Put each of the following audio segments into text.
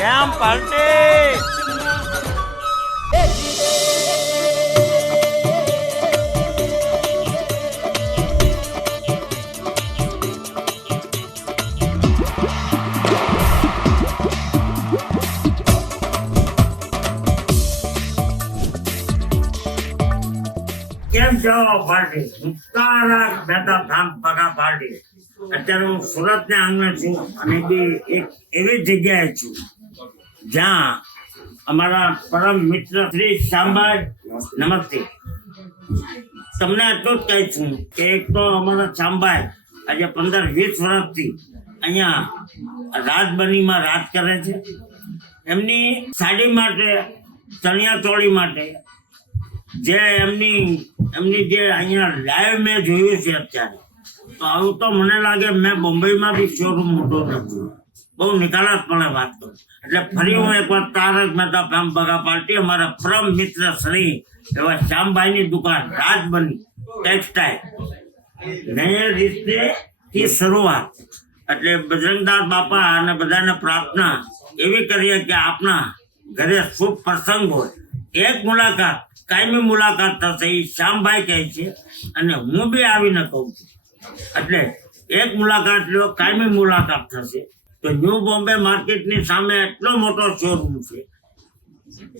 કેમ પાર્ટી કેમ છો પાર્ટી? મુક્તારા મહેતા ધામ પગા પાર્ટી. અત્યારે હું સુરત ને આંગણે છું અને બી એક એવી જગ્યાએ છું જ્યાં અમારા પરમ મિત્ર શ્રી શ્યામભાઈ, નમસ્તે. તમને એટલું જ કહી છું કે એક તો અમારા શ્યામભાઈ આજે 15-20 વર્ષથી અહીંયા રાજબનીમાં રાજ કરે છે. એમની સાડી માટે, ચણિયા ચોળી માટે જે એમની જે અહીંયા લાઈવ મેં જોયું છે અત્યારે, તો આવું તો મને લાગે મેં બોમ્બેમાં બી શોરૂમ મોટો નથી. બહુ નિકાલાતપણે વાત કરું. એટલે ફરી હું એકવાર તારક મહેતા ફેમ બગા પાર્ટી અમારા પરમ મિત્ર શ્રી એવા શ્યામભાઈની દુકાન રાજબની ટેક્સટાઇલ નયે રીતને થી શરૂઆત. એટલે બજરંગદાસ બાપા અને બધાને પ્રાર્થના એવી કરીએ કે આપના ઘરે શુભ પ્રસંગ હોય, એક મુલાકાત, કાયમી મુલાકાત થશે એ શ્યામભાઈ કહે છે અને હું બી આવીને કહું છું. એટલે એક મુલાકાત લો, કાયમી મુલાકાત થશે. તો ન્યૂ બોમ્બે માર્કેટની સામે એટલો મોટો શોરૂમ છે.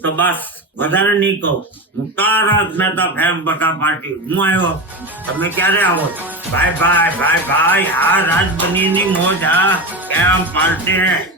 તો બસ વધારે નહીં કહું. હું તારક મહેતા ફેમ બગા પાર્ટી હું આવ્યો. તમે ક્યારે આવો? ભાઈ આ રાજબનીની મોજ. કેમ પાર્ટી?